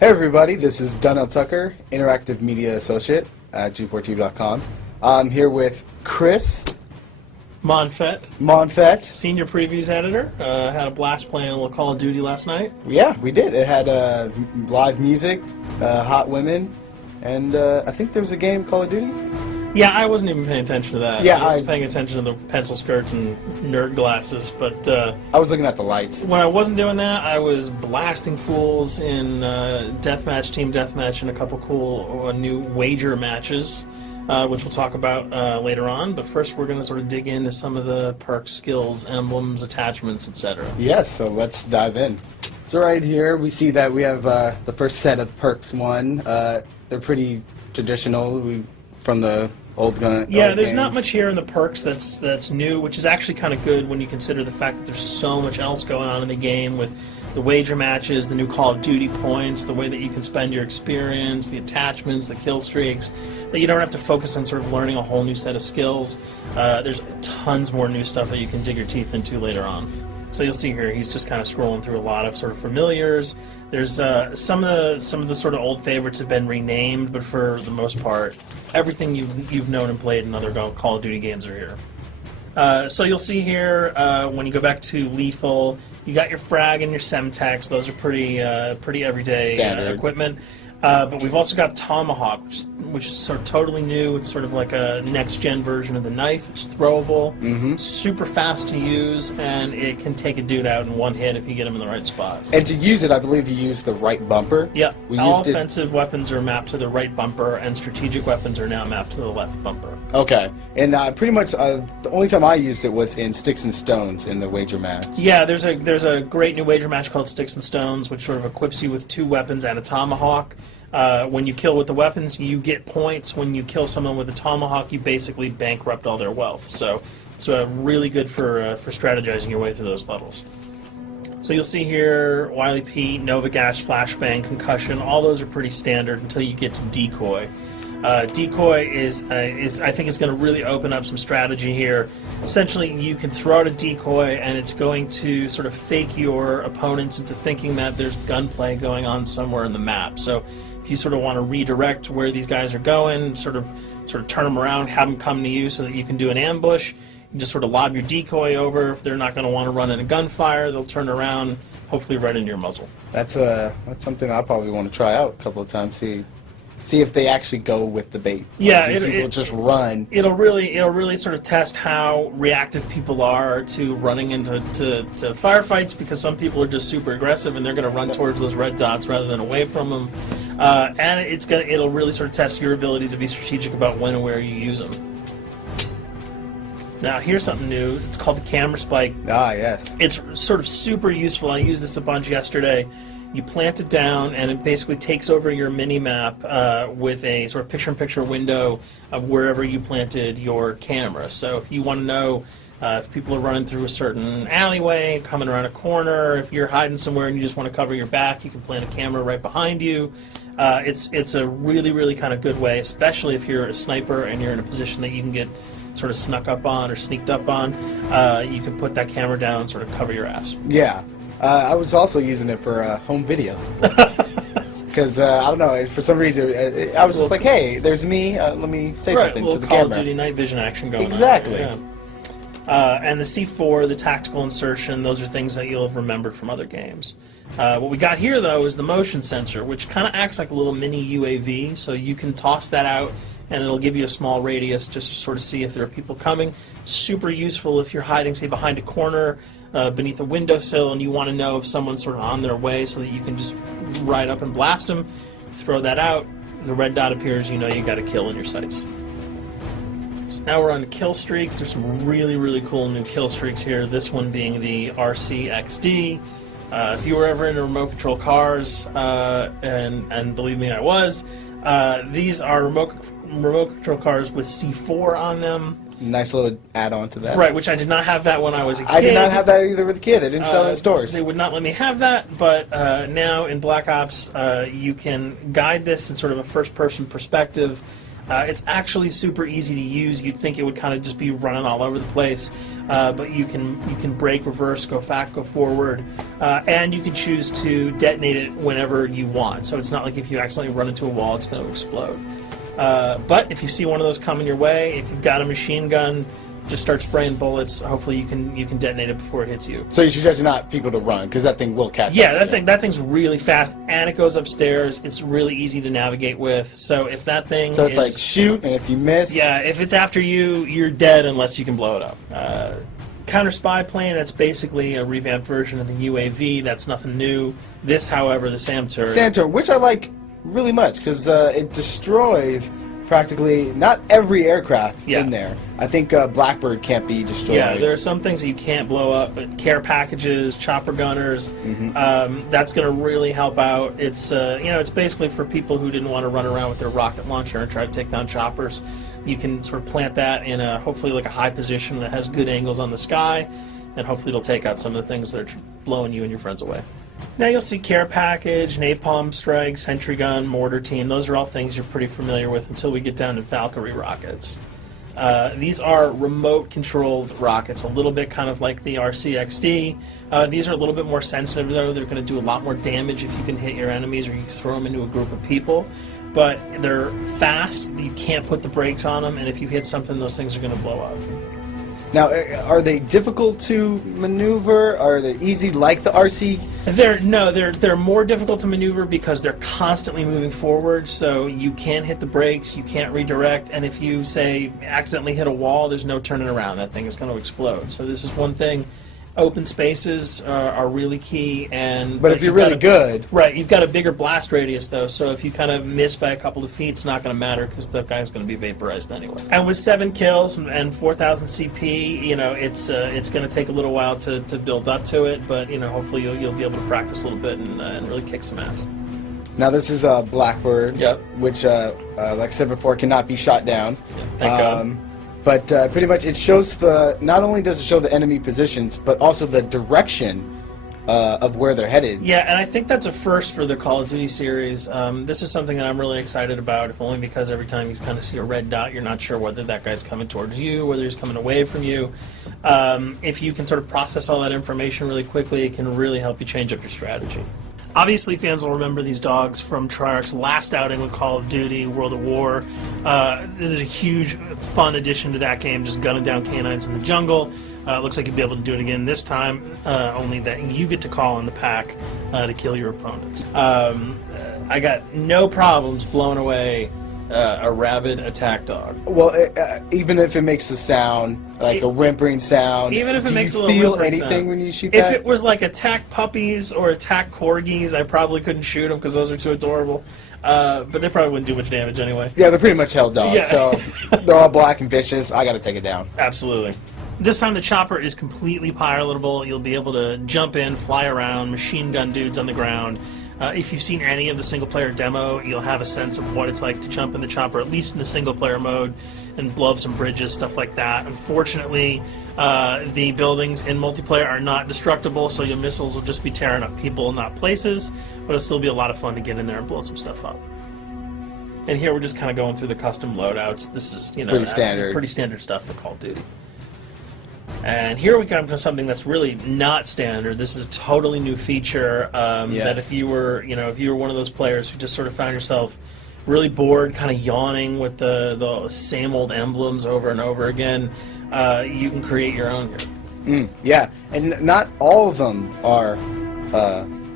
Hey everybody, this is Donnell Tucker, Interactive Media Associate at G4TV.com. I'm here with Chris Monfett, Senior Previews Editor. Had a blast playing a little Call of Duty last night. Yeah, we did. It had live music, hot women, and I think there was a game, Call of Duty? Yeah, I wasn't even paying attention to that. Yeah, I was paying attention to the pencil skirts and nerd glasses, but I was looking at the lights. When I wasn't doing that, I was blasting fools in deathmatch, team deathmatch, and a couple cool new wager matches, which we'll talk about later on. But first, we're going to sort of dig into some of the perks, skills, emblems, attachments, etc. Yes, so let's dive in. So right here, we see that we have the first set of perks one. They're pretty traditional from the old gun. Yeah, there's not much here in the perks that's new, which is actually kind of good when you consider the fact that there's so much else going on in the game with the wager matches, the new Call of Duty points, the way that you can spend your experience, the attachments, the kill streaks, that you don't have to focus on sort of learning a whole new set of skills. There's tons more new stuff that you can dig your teeth into later on. So you'll see here, he's just kind of scrolling through a lot of sort of familiars. There's some of the sort of old favorites have been renamed, but for the most part, everything you've known and played in other Call of Duty games are here. So you'll see here when you go back to lethal, you got your frag and your semtex. Those are pretty everyday equipment. But we've also got Tomahawk, which is sort of totally new. It's sort of like a next-gen version of the knife. It's throwable, super fast to use, and it can take a dude out in one hit if you get him in the right spots. And to use it, I believe you use the right bumper. Yeah, all offensive weapons are mapped to the right bumper, and strategic weapons are now mapped to the left bumper. Okay, and pretty much the only time I used it was in Sticks and Stones in the wager match. Yeah, there's a great new wager match called Sticks and Stones, which sort of equips you with 2 weapons and a tomahawk. When you kill with the weapons, you get points. When you kill someone with a tomahawk, you basically bankrupt all their wealth. So it's really good for strategizing your way through those levels. So you'll see here, Wily Pete, Nova Gas, Flashbang, Concussion. All those are pretty standard until you get to Decoy. Decoy is I think is going to really open up some strategy here. Essentially, you can throw out a decoy, and it's going to sort of fake your opponents into thinking that there's gunplay going on somewhere in the map. So if you sort of want to redirect where these guys are going, sort of turn them around, have them come to you so that you can do an ambush, you just sort of lob your decoy over. If they're not going to want to run in a gunfire, they'll turn around, hopefully right into your muzzle. That's something I'll probably want to try out a couple of times, see if they actually go with the bait. Yeah, people just run. It'll really sort of test how reactive people are to running into firefights, because some people are just super aggressive and they're going to run towards those red dots rather than away from them. And it'll really sort of test your ability to be strategic about when and where you use them. Now here's something new. It's called the camera spike. Ah, yes. It's sort of super useful. I used this a bunch yesterday. You plant it down, and it basically takes over your mini-map with a sort of picture-in-picture window of wherever you planted your camera. So if you want to know if people are running through a certain alleyway, coming around a corner, if you're hiding somewhere and you just want to cover your back, you can plant a camera right behind you. It's a really kind of good way, especially if you're a sniper and you're in a position that you can get sort of snuck up on or sneaked up on. You can put that camera down and sort of cover your ass. Yeah. I was also using it for home videos. Because, I don't know, for some reason, I was just like, hey, there's me, let me say something to the camera. Call of Duty night vision action going on. Exactly. And the C4, the tactical insertion, those are things that you'll have remembered from other games. What we got here, though, is the motion sensor, which kind of acts like a little mini UAV, so you can toss that out, and it'll give you a small radius just to sort of see if there are people coming. Super useful if you're hiding, say, behind a corner, beneath a windowsill, and you want to know if someone's sort of on their way so that you can just ride up and blast them. Throw that out, the red dot appears, you know you got a kill in your sights. So now we're on to kill streaks. There's some really cool new kill streaks here, this one being the RCXD. If you were ever into remote control cars, and believe me, I was, these are remote control cars with C4 on them. Nice little add-on to that. Right, which I did not have that when I was a kid. I did not have that either with a kid. They didn't sell it in stores. They would not let me have that, but now in Black Ops, you can guide this in sort of a first-person perspective. It's actually super easy to use. You'd think it would kind of just be running all over the place. but you can brake, reverse, go back, go forward, and you can choose to detonate it whenever you want. So it's not like if you accidentally run into a wall, it's going to explode. But if you see one of those coming your way, if you've got a machine gun, just start spraying bullets. Hopefully you can detonate it before it hits you. So you suggest not people to run, because that thing will catch up. Yeah, that thing's really fast, and it goes upstairs. It's really easy to navigate with. So if that thing So it's like shoot, and if you miss... Yeah, if it's after you, you're dead unless you can blow it up. Counter spy plane, that's basically a revamped version of the UAV. That's nothing new. This, however, the SAM turret... SAM turret, which I like really much, because it destroys... practically not every aircraft in there. I think Blackbird can't be destroyed. Yeah, there are some things that you can't blow up, but care packages, chopper gunners, that's going to really help out. It's it's basically for people who didn't want to run around with their rocket launcher and try to take down choppers. You can sort of plant that in hopefully like a high position that has good angles on the sky, and hopefully it'll take out some of the things that are blowing you and your friends away. Now you'll see care package, napalm strike, sentry gun, mortar team. Those are all things you're pretty familiar with until we get down to Valkyrie rockets. These are remote-controlled rockets, a little bit kind of like the RCXD. These are a little bit more sensitive, though. They're going to do a lot more damage if you can hit your enemies or you throw them into a group of people. But they're fast, you can't put the brakes on them, and if you hit something, those things are going to blow up. Now, are they difficult to maneuver? Are they easy like the RC? They're more difficult to maneuver because they're constantly moving forward, so you can't hit the brakes, you can't redirect, and if you, say, accidentally hit a wall, there's no turning around. That thing is going to explode. So this is one thing. Open spaces are really key, but if you're really good, right? You've got a bigger blast radius though, so if you kind of miss by a couple of feet, it's not going to matter because the guy's going to be vaporized anyway. And with 7 kills and 4,000 CP, it's going to take a little while to build up to it, but hopefully you'll be able to practice a little bit and really kick some ass. Now this is a Blackbird, which, like I said before, cannot be shot down. Yeah, thank God. But pretty much it shows not only does it show the enemy positions, but also the direction of where they're headed. Yeah, and I think that's a first for the Call of Duty series. This is something that I'm really excited about, if only because every time you kind of see a red dot, you're not sure whether that guy's coming towards you, whether he's coming away from you. If you can sort of process all that information really quickly, it can really help you change up your strategy. Obviously, fans will remember these dogs from Treyarch's last outing with Call of Duty, World at War. There's a huge, fun addition to that game, just gunning down canines in the jungle. Looks like you'll be able to do it again this time, only that you get to call on the pack to kill your opponents. I got no problems blowing away a rabid attack dog. Well, even if it makes the sound, like a whimpering sound, even if it makes a little feel whimpering anything sound. When you shoot If that? it was like attack puppies or attack corgis, I probably couldn't shoot them because those are too adorable. But they probably wouldn't do much damage anyway. Yeah, they're pretty much held dogs, Yeah. so they're all black and vicious. I got to take it down. Absolutely. This time the chopper is completely pilotable. You'll be able to jump in, fly around, machine gun dudes on the ground. If you've seen any of the single-player demo, you'll have a sense of what it's like to jump in the chopper, at least in the single-player mode, and blow up some bridges, stuff like that. Unfortunately, the buildings in multiplayer are not destructible, so your missiles will just be tearing up people, not places, but it'll still be a lot of fun to get in there and blow some stuff up. And here we're just kind of going through the custom loadouts. This is, pretty standard. Pretty standard stuff for Call of Duty. And here we come to something that's really not standard. This is a totally new feature that if you were one of those players who just sort of found yourself really bored, kind of yawning with the same old emblems over and over again, you can create your own here. Yeah, and not all of them are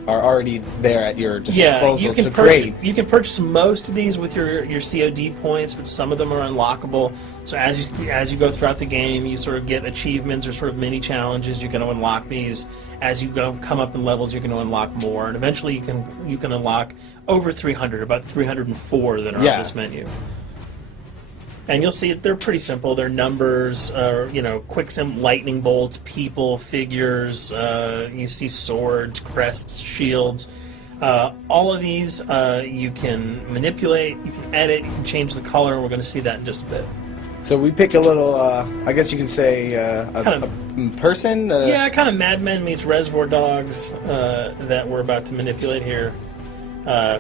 already there at your disposal to create. You can purchase most of these with your COD points, but some of them are unlockable. So as you go throughout the game, you sort of get achievements or sort of mini challenges. You're going to unlock these. As you come up in levels, you're going to unlock more, and eventually you can unlock over 300, about 304 that are on this menu. And you'll see they're pretty simple. They're numbers, quick lightning bolts, people, figures. You see swords, crests, shields. All of these you can manipulate, you can edit, you can change the color, and we're going to see that in just a bit. So we pick a little, I guess you can say, a person? Yeah, kind of Mad Men meets Reservoir Dogs that we're about to manipulate here.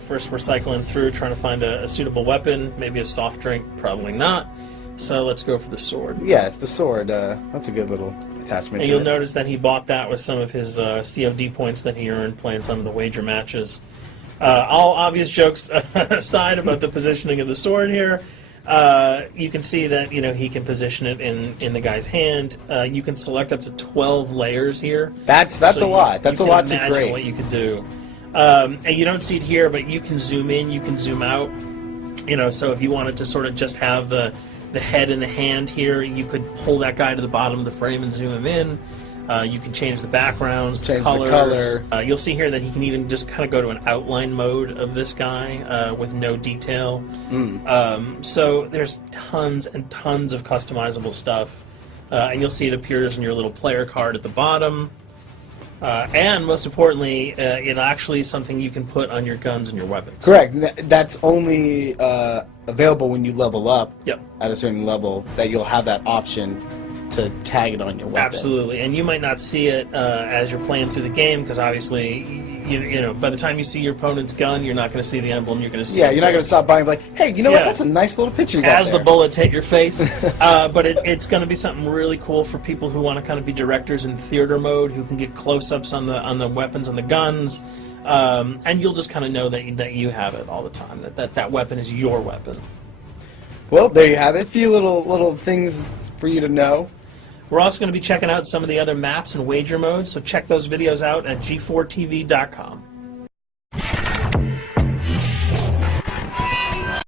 First we're cycling through trying to find a suitable weapon, maybe a soft drink, probably not. So let's go for the sword. Yeah, it's the sword. That's a good little attachment And to you'll it. notice that he bought that with some of his COD points that he earned playing some of the wager matches. All obvious jokes aside about the positioning of the sword here, you can see that he can position it in the guy's hand. You can select up to 12 layers here. That's a lot. That's a lot to imagine grade. what you could do. And you don't see it here, but you can zoom in, you can zoom out. So if you wanted to sort of just have the head and the hand here, you could pull that guy to the bottom of the frame and zoom him in. You can change the backgrounds, Change colors. the color. You'll see here that he can even just kind of go to an outline mode of this guy with no detail. So there's tons and tons of customizable stuff. And you'll see it appears in your little player card at the bottom. And most importantly, it actually is something you can put on your guns and your weapons. Correct. That's only available when you level up Yep. at a certain level, that you'll have that option to tag it on your weapon. Absolutely, and you might not see it as you're playing through the game, because obviously, by the time you see your opponent's gun, you're not going to see the emblem. You're going to see. Yeah, you're not going to stop by and be like, hey, you know what? That's a nice little picture you got as there. the bullets hit your face. But it's going to be something really cool for people who want to kind of be directors in theater mode, who can get close-ups on the weapons and the guns, and you'll just kind of know that you have it all the time. That weapon is your weapon. Well, there you have it. A few little things for you to know. We're also going to be checking out some of the other maps and wager modes, so check those videos out at g4tv.com.